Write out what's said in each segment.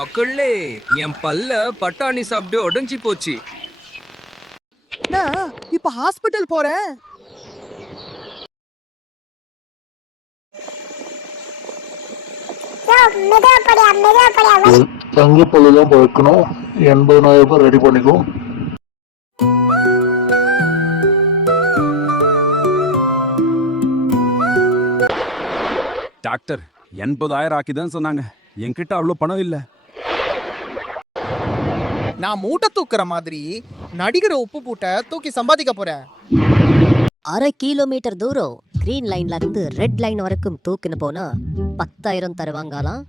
மக்களே, என் பல்ல பட்டாணி சாப்பிட்டு உடைஞ்சு போச்சு. நான் இப்ப ஹாஸ்பிட்டல் போறேன். தங்க பல்லுதான் பழக்கணும். 80,000 ரூபாய் ரெடி பண்ணிக்கோ. டாக்டர் 80,000 ஆக்கிதான் சொன்னாங்க. என்கிட்ட அவ்வளவு பணம் இல்ல. நான் மூட்டை தூக்குற மாதிரி நடிகர உப்பு பூட்டை தூக்கி சம்பாதிக்க போறேன். 1/2 கிலோமீட்டர் தூரம் கிரீன் லைன்ல இருந்து ரெட் லைன் வரைக்கும் தூக்கின்னு போனா 10,000 தருவாங்களாம்.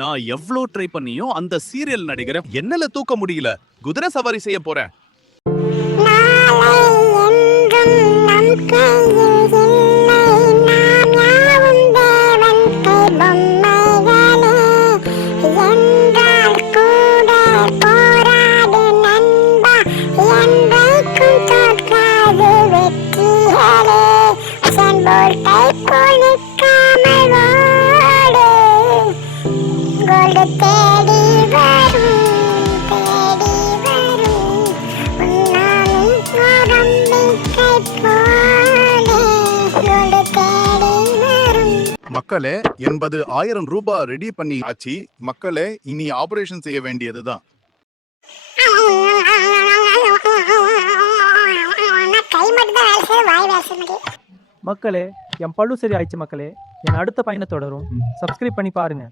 நான் எவ்வளவு ட்ரை பண்ணியும் அந்த சீரியல் நடிகரை என்னால தூக்க முடியல. குதிரை சவாரி செய்ய போறேன். மக்களே 80,000 ரூபாய் ரெடி பண்ணி ஆச்சு. மக்களே, இனி ஆபரேஷன் செய்ய வேண்டியதுதான். மக்களே, என் பல்லு சரி ஆயிடுச்சு மக்களே. என் அடுத்த பயணம் தொடரும். சப்ஸ்கிரைப் பண்ணி பாருங்க.